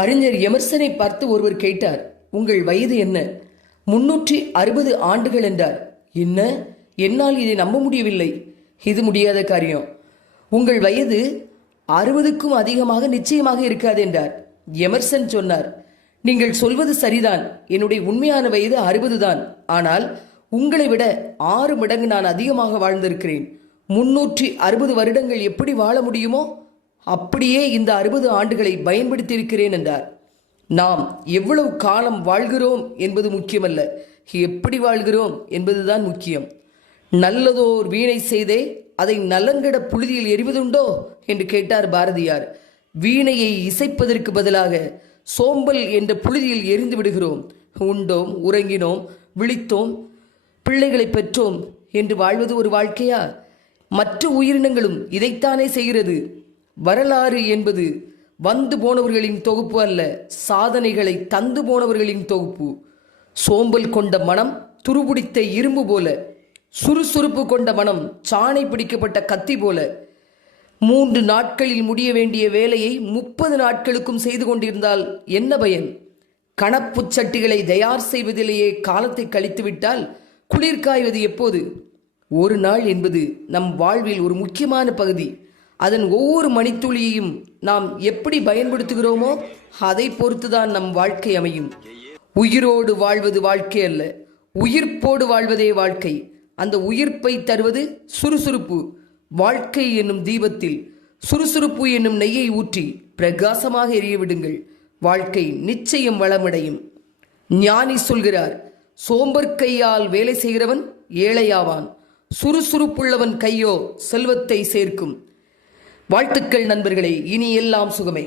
அறிஞர் எமர்சனை பார்த்து ஒருவர் கேட்டார் உங்கள் வயது என்ன? முன்னூற்றி அறுபது ஆண்டுகள் என்றார். என்ன? என்னால் இதை நம்ப முடியவில்லை. இது முடியாத காரியம். உங்கள் வயது அறுபதுக்கும் அதிகமாக நிச்சயமாக இருக்காது என்றார். எமர்சன் சொன்னார் நீங்கள் சொல்வது சரிதான். என்னுடைய உண்மையான வயது அறுபது தான் ஆனால் உங்களை விட ஆறு மடங்கு நான் அதிகமாக வாழ்ந்திருக்கிறேன். முன்னூற்றி அறுபது வருடங்கள் எப்படி வாழ முடியுமோ அப்படியே இந்த அறுபது ஆண்டுகளை பயன்படுத்தியிருக்கிறேன் என்றார். நாம் எவ்வளவு காலம் வாழ்கிறோம் என்பது முக்கியமல்ல. எப்படி வாழ்கிறோம் என்பதுதான் முக்கியம். நல்லதோர் வீணை செய்தே அதை நலங்கட புழுதியில் எறிவதுண்டோ? என்று கேட்டார் பாரதியார். வீணையை இசைப்பதற்கு பதிலாக சோம்பல் என்ற புழுதியில் எரிந்து விடுகிறோம். உண்டோம் உறங்கினோம் விழித்தோம் பிள்ளைகளை பெற்றோம் என்று வாழ்வது ஒரு வாழ்க்கையா? மற்ற உயிரினங்களும் இதைத்தானே செய்கிறது. வரலாறு என்பது வந்து போனவர்களின் தொகுப்பு அல்ல சாதனைகளை தந்து போனவர்களின் தொகுப்பு. சோம்பல் கொண்ட மனம் துருபிடித்த இரும்பு போல சுறுசுறுப்பு கொண்ட மனம் சாணை பிடிக்கப்பட்ட கத்தி போல. மூன்று நாட்களில் முடிய வேண்டிய வேலையை முப்பது நாட்களுக்கும் செய்து கொண்டிருந்தால் என்ன பயன்? கணப்புச் சட்டிகளை தயார் செய்வதிலேயே காலத்தை கழித்துவிட்டால் குளிர் காய்வது எப்போது? ஒரு நாள் என்பது நம் வாழ்வில் ஒரு முக்கியமான பகுதி. அதன் ஒவ்வொரு மணித்துளியையும் நாம் எப்படி பயன்படுத்துகிறோமோ அதை பொறுத்துதான் நம் வாழ்க்கை அமையும். உயிரோடு வாழ்வது வாழ்க்கை அல்ல உயிர்ப்போடு வாழ்வதே வாழ்க்கை. அந்த உயிர்ப்பை தருவது சுறுசுறுப்பு. வாழ்க்கை என்னும் தீபத்தில் சுறுசுறுப்பு என்னும் நெய்யை ஊற்றி பிரகாசமாக எரிய விடுங்கள் வாழ்க்கை நிச்சயம் வளமடையும். ஞானி சொல்கிறார் சோம்பற்கையால் வேலை செய்கிறவன் ஏழையாவான். சுறுசுறுப்புள்ளவன் கையோ செல்வத்தை சேர்க்கும். வாழ்த்துக்கள் நண்பர்களே இனி எல்லாம் சுகமே.